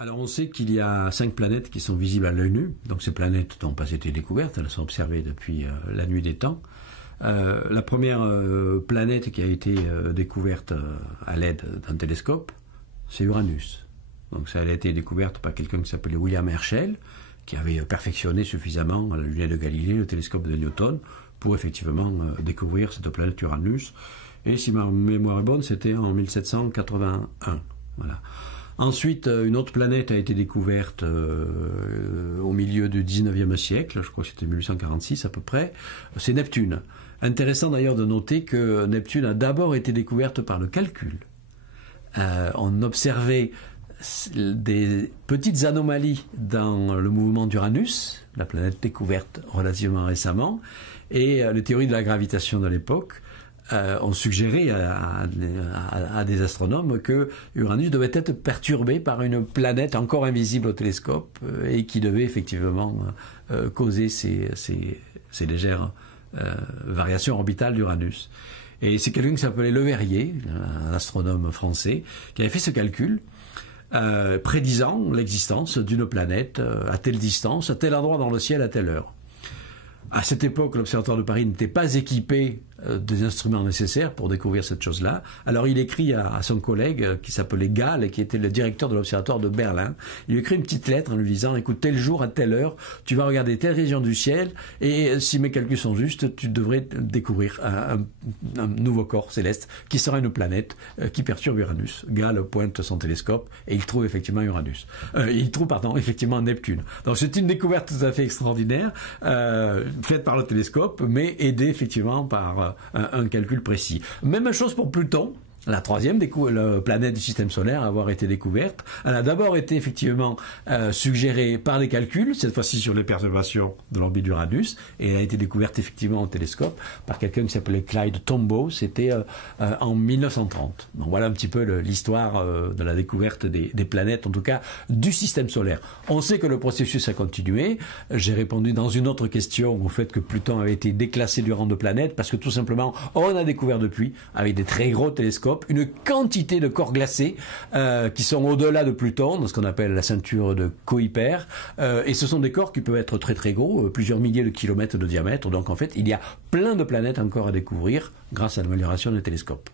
Alors on sait qu'il y a 5 planètes qui sont visibles à l'œil nu, donc ces planètes n'ont pas été découvertes, elles sont observées depuis la nuit des temps. La première planète qui a été découverte à l'aide d'un télescope, c'est Uranus. Donc ça a été découverte par quelqu'un qui s'appelait William Herschel, qui avait perfectionné suffisamment la lunette de Galilée, le télescope de Newton, pour effectivement découvrir cette planète Uranus. Et si ma mémoire est bonne, c'était en 1781. Voilà. Ensuite, une autre planète a été découverte au milieu du 19e siècle, je crois que c'était 1846 à peu près, c'est Neptune. Intéressant d'ailleurs de noter que Neptune a d'abord été découverte par le calcul. On observait des petites anomalies dans le mouvement d'Uranus, la planète découverte relativement récemment, et les théories de la gravitation de l'époque ont suggéré à des astronomes que Uranus devait être perturbé par une planète encore invisible au télescope et qui devait effectivement causer ces légères variations orbitales d'Uranus. Et c'est quelqu'un qui s'appelait Le Verrier, un astronome français, qui avait fait ce calcul prédisant l'existence d'une planète à telle distance, à tel endroit dans le ciel, à telle heure. À cette époque, l'Observatoire de Paris n'était pas équipé des instruments nécessaires pour découvrir cette chose-là. Alors il écrit à son collègue qui s'appelait Gall et qui était le directeur de l'Observatoire de Berlin. Il lui écrit une petite lettre en lui disant « Écoute, tel jour, à telle heure, tu vas regarder telle région du ciel et si mes calculs sont justes, tu devrais découvrir un nouveau corps céleste qui sera une planète qui perturbe Uranus. » Gall pointe son télescope et il trouve effectivement Uranus. Effectivement Neptune. Donc c'est une découverte tout à fait extraordinaire faite par le télescope, mais aidée effectivement par un calcul précis. Même chose pour Pluton, la troisième planète du système solaire à avoir été découverte. Elle a d'abord été effectivement suggérée par les calculs, cette fois-ci sur les perturbations de l'orbite d'Uranus, et elle a été découverte effectivement au télescope par quelqu'un qui s'appelait Clyde Tombaugh, c'était en 1930. Donc voilà un petit peu l'histoire de la découverte des planètes, en tout cas du système solaire. On sait que le processus a continué. J'ai répondu dans une autre question au fait que Pluton avait été déclassé du rang de planète, parce que tout simplement, on a découvert depuis, avec des très gros télescopes, une quantité de corps glacés qui sont au-delà de Pluton, dans ce qu'on appelle la ceinture de Kuiper, et ce sont des corps qui peuvent être très très gros, plusieurs milliers de kilomètres de diamètre, donc en fait il y a plein de planètes encore à découvrir grâce à l'amélioration des télescopes.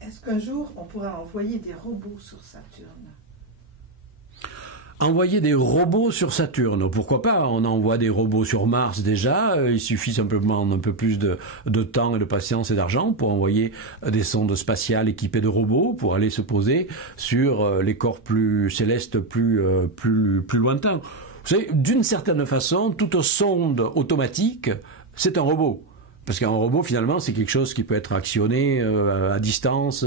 Est-ce qu'un jour on pourra envoyer des robots sur Saturne ? Envoyer des robots sur Saturne, pourquoi pas? On envoie des robots sur Mars déjà, il suffit simplement un peu plus de temps et de patience et d'argent pour envoyer des sondes spatiales équipées de robots pour aller se poser sur les corps plus célestes, plus lointains. Vous savez, d'une certaine façon, toute sonde automatique, c'est un robot. Parce qu'un robot, finalement, c'est quelque chose qui peut être actionné à distance.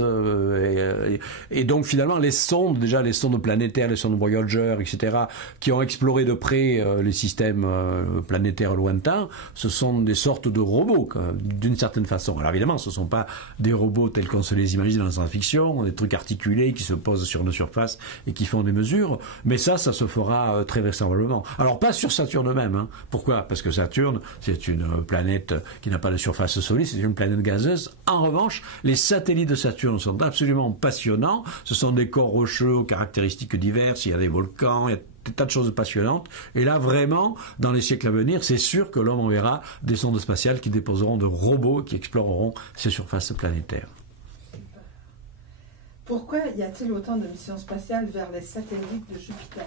Et donc, finalement, les sondes planétaires, les sondes Voyager, etc., qui ont exploré de près les systèmes planétaires lointains, ce sont des sortes de robots, d'une certaine façon. Alors, évidemment, ce ne sont pas des robots tels qu'on se les imagine dans la science-fiction, des trucs articulés qui se posent sur nos surfaces et qui font des mesures. Mais ça se fera très vraisemblablement. Alors, pas sur Saturne même. Hein. Pourquoi? Parce que Saturne, c'est une planète qui n'a pas de surface solide, c'est une planète gazeuse. En revanche, les satellites de Saturne sont absolument passionnants. Ce sont des corps rocheux aux caractéristiques diverses, il y a des volcans, il y a des tas de choses passionnantes. Et là, vraiment, dans les siècles à venir, c'est sûr que l'homme enverra des sondes spatiales qui déposeront de robots qui exploreront ces surfaces planétaires. Pourquoi y a-t-il autant de missions spatiales vers les satellites de Jupiter ?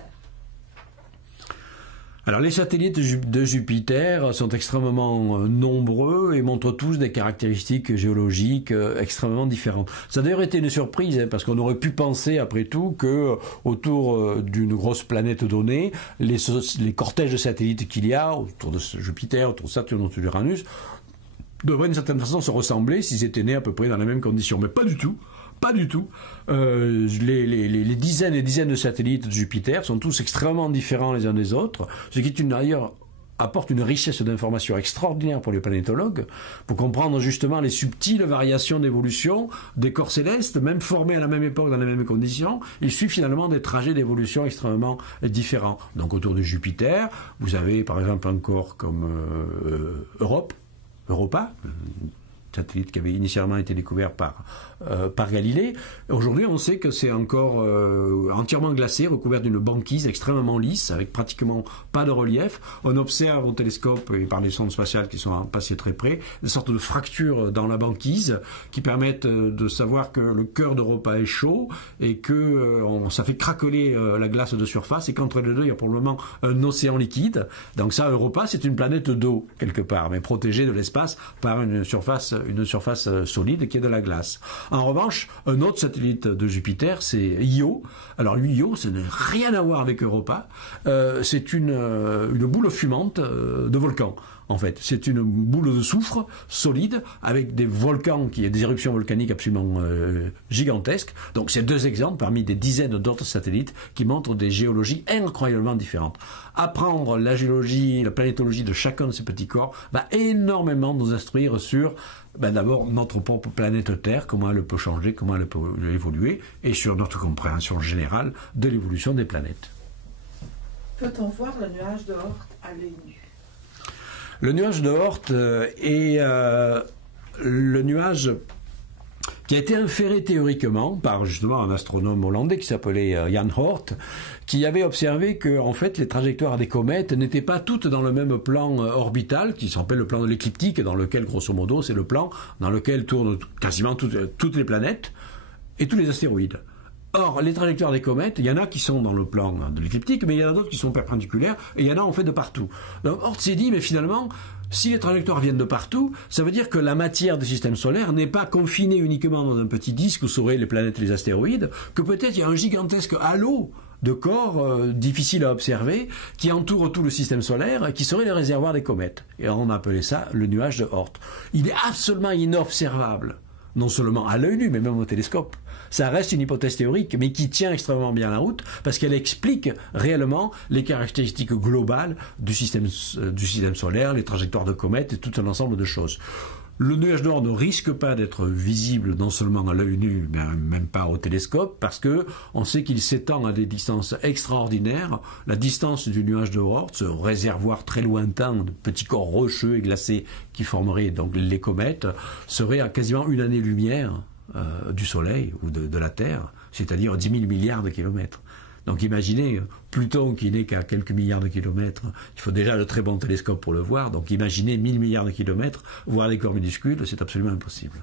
Alors les satellites de Jupiter sont extrêmement nombreux et montrent tous des caractéristiques géologiques extrêmement différentes. Ça a d'ailleurs été une surprise parce qu'on aurait pu penser après tout que autour d'une grosse planète donnée, les cortèges de satellites qu'il y a autour de Jupiter, autour de Saturne, autour d'Uranus, devraient d'une certaine façon se ressembler s'ils étaient nés à peu près dans les mêmes conditions. Mais pas du tout. Pas du tout. Les dizaines et dizaines de satellites de Jupiter sont tous extrêmement différents les uns des autres, ce qui d'ailleurs apporte une richesse d'informations extraordinaire pour les planétologues, pour comprendre justement les subtiles variations d'évolution des corps célestes, même formés à la même époque dans les mêmes conditions. Il suit finalement des trajets d'évolution extrêmement différents. Donc autour de Jupiter, vous avez par exemple un corps comme Europa, satellite qui avait initialement été découvert par Galilée. Aujourd'hui, on sait que c'est encore entièrement glacé, recouvert d'une banquise extrêmement lisse, avec pratiquement pas de relief. On observe au télescope et par les sondes spatiales qui sont passées très près, des sortes de fractures dans la banquise qui permettent de savoir que le cœur d'Europa est chaud et que ça fait craqueler la glace de surface et qu'entre les deux, il y a probablement un océan liquide. Donc ça, Europa, c'est une planète d'eau, quelque part, mais protégée de l'espace par une surface solide qui est de la glace. En revanche, un autre satellite de Jupiter, c'est Io. Alors Io, ça n'a rien à voir avec Europa. C'est une boule fumante de volcan. En fait, c'est une boule de soufre solide avec des volcans, des éruptions volcaniques absolument gigantesques. Donc, c'est deux exemples parmi des dizaines d'autres satellites qui montrent des géologies incroyablement différentes. Apprendre la géologie, la planétologie de chacun de ces petits corps va énormément nous instruire sur d'abord notre propre planète Terre, comment elle peut changer, comment elle peut évoluer, et sur notre compréhension générale de l'évolution des planètes. Peut-on voir le nuage de Oort à l'œil nu? Le nuage de Oort est le nuage qui a été inféré théoriquement par justement un astronome hollandais qui s'appelait Jan Oort, qui avait observé que en fait les trajectoires des comètes n'étaient pas toutes dans le même plan orbital, qui s'appelle le plan de l'écliptique, dans lequel grosso modo c'est le plan dans lequel tournent quasiment toutes les planètes et tous les astéroïdes. Or, les trajectoires des comètes, il y en a qui sont dans le plan de l'écliptique, mais il y en a d'autres qui sont perpendiculaires, et il y en a en fait de partout. Donc Oort s'est dit, mais finalement, si les trajectoires viennent de partout, ça veut dire que la matière du système solaire n'est pas confinée uniquement dans un petit disque où seraient les planètes et les astéroïdes, que peut-être il y a un gigantesque halo de corps difficiles à observer qui entourent tout le système solaire, qui seraient les réservoirs des comètes. Et on a appelé ça le nuage de Oort. Il est absolument inobservable, non seulement à l'œil nu, mais même au télescope. Ça reste une hypothèse théorique, mais qui tient extrêmement bien la route, parce qu'elle explique réellement les caractéristiques globales du système solaire, les trajectoires de comètes et tout un ensemble de choses. Le nuage d'Oort ne risque pas d'être visible non seulement à l'œil nu, mais même pas au télescope, parce que on sait qu'il s'étend à des distances extraordinaires. La distance du nuage de Oort, ce réservoir très lointain de petits corps rocheux et glacés qui formeraient donc les comètes, serait à quasiment une année-lumière du Soleil ou de la Terre, c'est-à-dire 10 000 milliards de kilomètres. Donc imaginez, Pluton qui n'est qu'à quelques milliards de kilomètres, il faut déjà de très bons télescopes pour le voir, donc imaginez 1000 milliards de kilomètres, voir des corps minuscules, c'est absolument impossible.